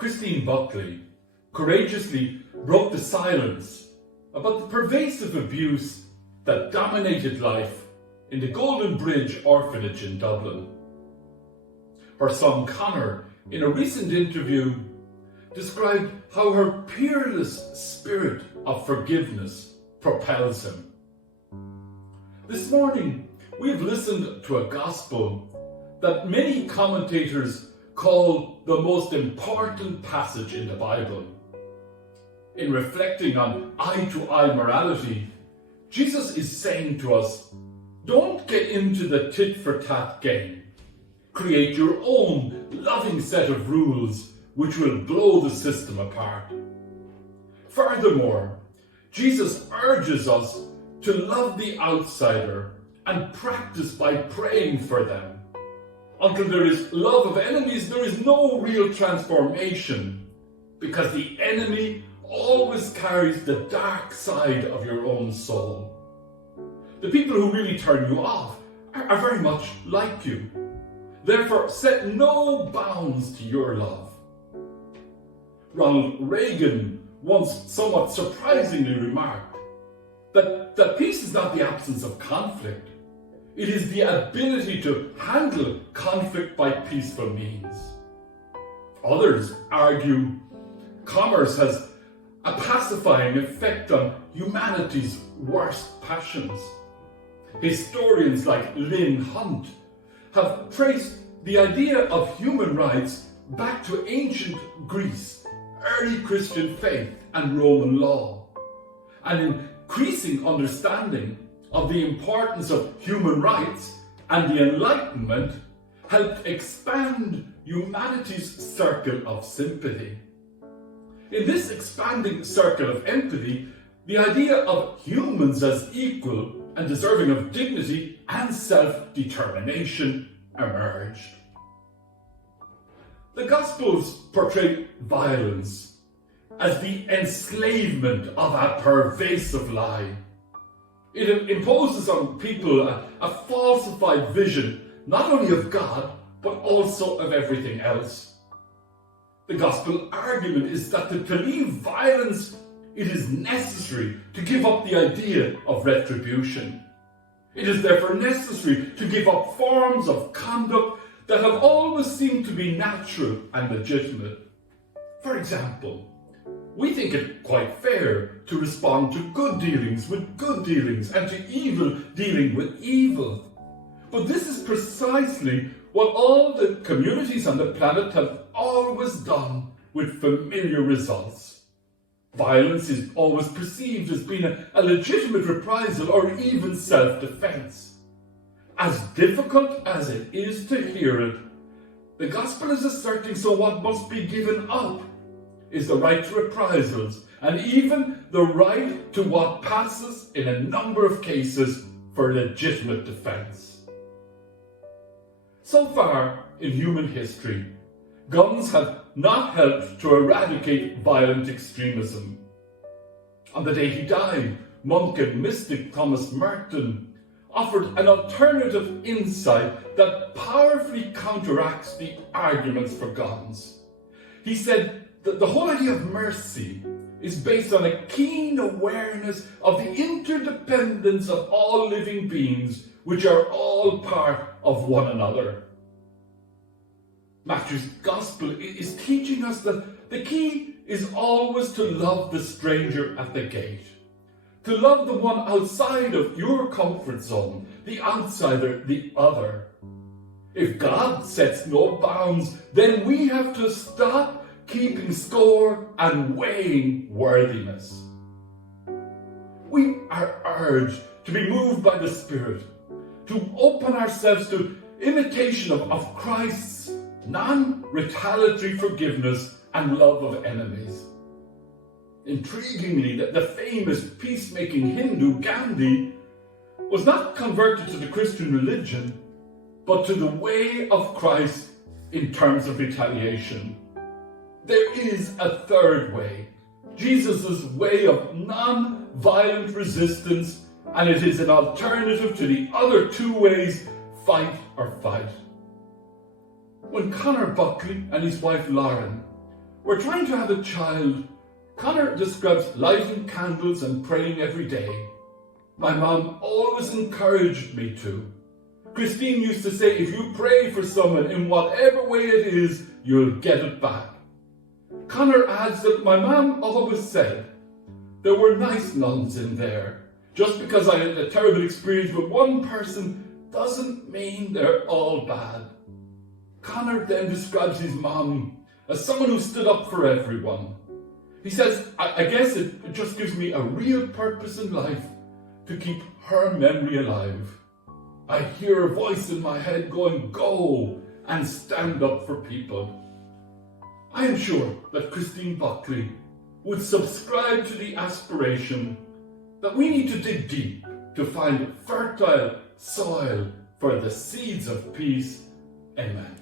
Christine Buckley courageously broke the silence about the pervasive abuse that dominated life in the Golden Bridge orphanage in Dublin. Her son Conor, in a recent interview, described how her peerless spirit of forgiveness propels him. This morning, we have listened to a gospel that many commentators call the most important passage in the Bible. In reflecting on eye-to-eye morality, Jesus is saying to us, don't get into the tit-for-tat game. Create your own loving set of rules which will blow the system apart. Furthermore, Jesus urges us to love the outsider and practice by praying for them. Until there is love of enemies, there is no real transformation, because the enemy always carries the dark side of your own soul. The people who really turn you off are very much like you. Therefore, set no bounds to your love. Ronald Reagan once somewhat surprisingly remarked that peace is not the absence of conflict. It is the ability to handle conflict by peaceful means. Others argue commerce has a pacifying effect on humanity's worst passions. Historians like Lynn Hunt have traced the idea of human rights back to ancient Greece, early Christian faith and Roman law. An increasing understanding of the importance of human rights and the Enlightenment helped expand humanity's circle of sympathy. In this expanding circle of empathy, the idea of humans as equal and deserving of dignity and self-determination emerged. The Gospels portray violence as the enslavement of a pervasive lie. It imposes on people a falsified vision, not only of God, but also of everything else. The gospel argument is that to leave violence, it is necessary to give up the idea of retribution. It is therefore necessary to give up forms of conduct that have always seemed to be natural and legitimate. For example, we think it quite fair to respond to good dealings with good dealings and to evil dealing with evil. But this is precisely what all the communities on the planet have always done with familiar results. Violence is always perceived as being a legitimate reprisal or even self-defense. As difficult as it is to hear it, the gospel is asserting so what must be given up is the right to reprisals and even the right to what passes in a number of cases for legitimate defense. So far in human history, guns have not helped to eradicate violent extremism. On the day he died, monk and mystic Thomas Merton offered an alternative insight that powerfully counteracts the arguments for guns. He said that the whole idea of mercy is based on a keen awareness of the interdependence of all living beings, which are all part of one another. Matthew's Gospel is teaching us that the key is always to love the stranger at the gate, to love the one outside of your comfort zone, the outsider, the other. If God sets no bounds, then we have to stop keeping score and weighing worthiness. We are urged to be moved by the Spirit, to open ourselves to imitation of Christ's non-retaliatory forgiveness and love of enemies. Intriguingly, the famous peacemaking Hindu Gandhi was not converted to the Christian religion, but to the way of Christ in terms of retaliation. There is a third way, Jesus' way of non-violent resistance, and it is an alternative to the other two ways, fight or fight. When Conor Buckley and his wife Lauren We're trying to have a child. Connor describes lighting candles and praying every day. My mum always encouraged me to. Christine used to say, if you pray for someone in whatever way it is, you'll get it back. Connor adds that my mum always said, there were nice nuns in there. Just because I had a terrible experience with one person doesn't mean they're all bad. Connor then describes his mum as someone who stood up for everyone. He says, I guess it just gives me a real purpose in life to keep her memory alive. I hear a voice in my head going, go and stand up for people. I am sure that Christine Buckley would subscribe to the aspiration that we need to dig deep to find fertile soil for the seeds of peace. Amen.